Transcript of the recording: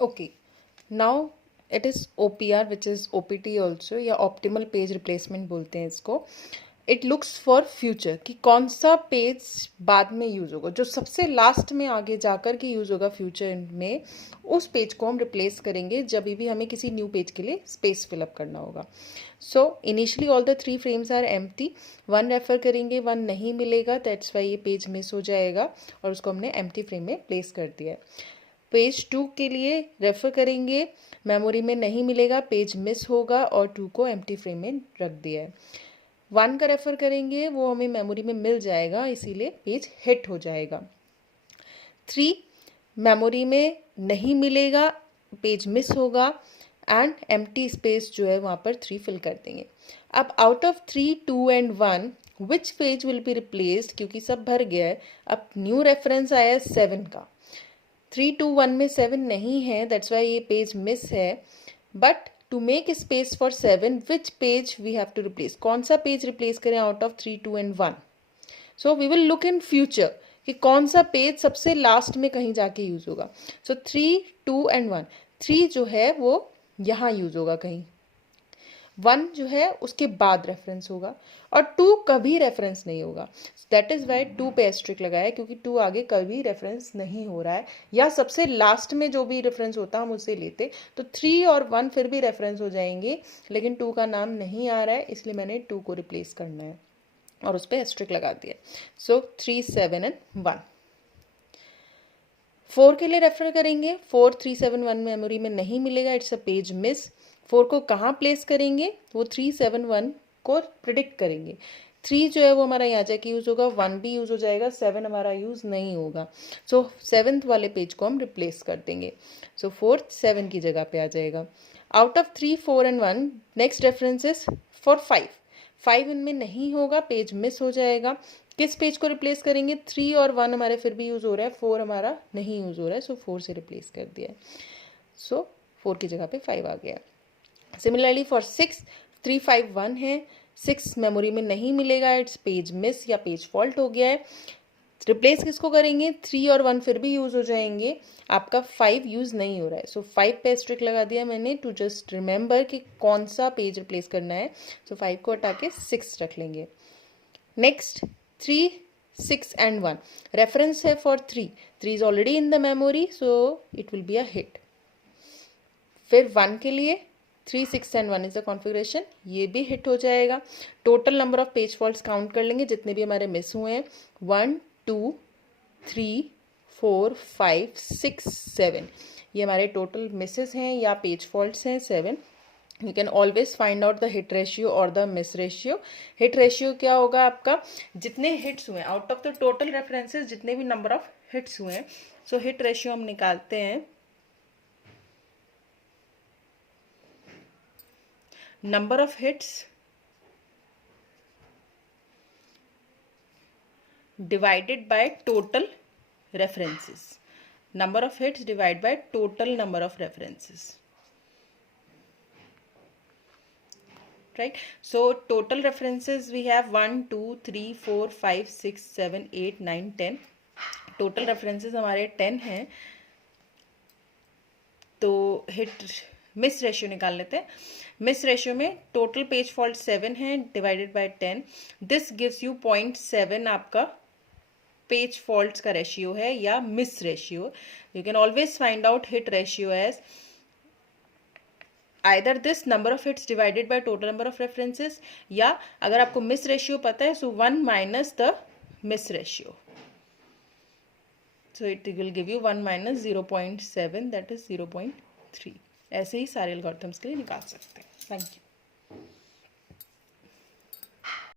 Okay, now it is OPR which is OPT also, या optimal page replacement बोलते हैं इसको. इट लुक्स फॉर फ्यूचर कि कौन सा पेज बाद में यूज़ होगा, जो सबसे लास्ट में आगे जाकर के यूज़ होगा फ्यूचर में, उस पेज को हम रिप्लेस करेंगे जब भी हमें किसी न्यू पेज के लिए स्पेस फिलअप करना होगा. So initially all the 3 frames are empty. 1 refer करेंगे, 1 नहीं मिलेगा, दैट्स वाई ये पेज मिस हो जाएगा और उसको हमने एम्प्टी फ्रेम में प्लेस कर दिया है. पेज 2 के लिए रेफर करेंगे, मेमोरी में नहीं मिलेगा, पेज मिस होगा और 2 को एम्प्टी फ्रेम में रख दिया है. 1 का रेफर करेंगे, वो हमें मेमोरी में मिल जाएगा, इसीलिए पेज हिट हो जाएगा. 3 मेमोरी में नहीं मिलेगा, पेज मिस होगा एंड एम्प्टी स्पेस जो है वहाँ पर 3 फिल कर देंगे. अब out of 3, 2 and 1 which page will be replaced, क्योंकि सब भर गया है. अब न्यू रेफरेंस आया 7 का. 3, 2, 1 में 7 नहीं है, दैट्स वाई ये पेज मिस है. But to make space for 7, which page we have to replace, कौन सा पेज रिप्लेस करें out of 3, 2 and 1. So we will look in future कि कौन सा पेज सबसे लास्ट में कहीं जाके यूज होगा. सो 3, 2 एंड 1. 3 जो है वो यहाँ यूज होगा कहीं, 1 जो है उसके बाद रेफरेंस होगा और 2 कभी रेफरेंस नहीं होगा. दैट इज वाई 2 पे एस्ट्रिक लगाया, क्योंकि 2 आगे कभी रेफरेंस नहीं हो रहा है, या सबसे लास्ट में जो भी रेफरेंस होता हम उसे लेते तो 3 और 1 फिर भी रेफरेंस हो जाएंगे, लेकिन 2 का नाम नहीं आ रहा है, इसलिए मैंने 2 को रिप्लेस करना है और उस पर एस्ट्रिक लगा दिया. सो 3, 7 एंड 1. 4 के लिए रेफर करेंगे, 4, 3, 7, 1 मेमोरी में नहीं मिलेगा, इट्स अ पेज मिस. 4 को कहाँ प्लेस करेंगे, वो 3, 7, 1 को प्रिडिक्ट करेंगे. 3 जो है वो हमारा यहाँ जाके यूज़ होगा, 1 भी यूज़ हो जाएगा, 7 हमारा यूज़ नहीं होगा. सो 7th वाले पेज को हम रिप्लेस कर देंगे. सो 4 7 की जगह पे आ जाएगा. Out of 3, 4 and 1 next reference is for 5. 5 इनमें नहीं होगा, पेज मिस हो जाएगा. किस पेज को रिप्लेस करेंगे, 3 और 1 हमारे फिर भी यूज़ हो रहा है, 4 हमारा नहीं यूज़ हो रहा है, सो 4 से रिप्लेस कर दिया है. सो 4 की जगह पे 5 आ गया. सिमिलरली फॉर 6, 3, 5, 1 है, 6 मेमोरी में नहीं मिलेगा, इट्स पेज मिस या पेज फॉल्ट हो गया है. रिप्लेस किसको करेंगे, 3 और 1 फिर भी यूज़ हो जाएंगे, आपका 5 यूज़ नहीं हो रहा है. सो 5 पे स्ट्रिक लगा दिया मैंने टू जस्ट रिमेंबर कि कौन सा पेज रिप्लेस करना है. सो 5 को हटा के 6 रख लेंगे. नेक्स्ट 3, 6 एंड 1 रेफरेंस है for 3. 3 is already in the memory, so it will be a hit. फिर 1 के लिए 3, 6 एंड 1 इज द कॉन्फ़िगरेशन, ये भी हिट हो जाएगा. Total number of page faults count कर लेंगे जितने भी हमारे मिस हुए हैं, 1, 2, 3, 4, 5, 6, 7. ये हमारे टोटल मिसेस हैं या पेज फॉल्ट्स हैं 7. You can always find out the hit ratio or the miss ratio. Hit ratio क्या होगा आपका, जितने हिट्स हुए out of the total references, जितने भी नंबर ऑफ हिट्स हुए हैं. सो हिट रेशियो हम निकालते हैं, number of hits divided by total references. Number of hits divided by total number of references. Right? So total references we have 1, 2, 3, 4, 5, 6, 7, 8, 9, 10. Total references हमारे 10 हैं. तो हिट मिस रेशियो निकाल लेते हैं. मिस रेशियो में टोटल पेज फॉल्ट 7 है divided by 10. This gives you 0.7 आपका page faults का रेशियो है या miss ratio. You can always find out hit ratio as either this number of hits divided by total number of references, या अगर आपको miss ratio पता है so 1 minus the miss ratio. So it will give you 1 minus 0.7, that is 0.3. ऐसे ही सारे algorithms के लिए निकाल सकते हैं. Thank you.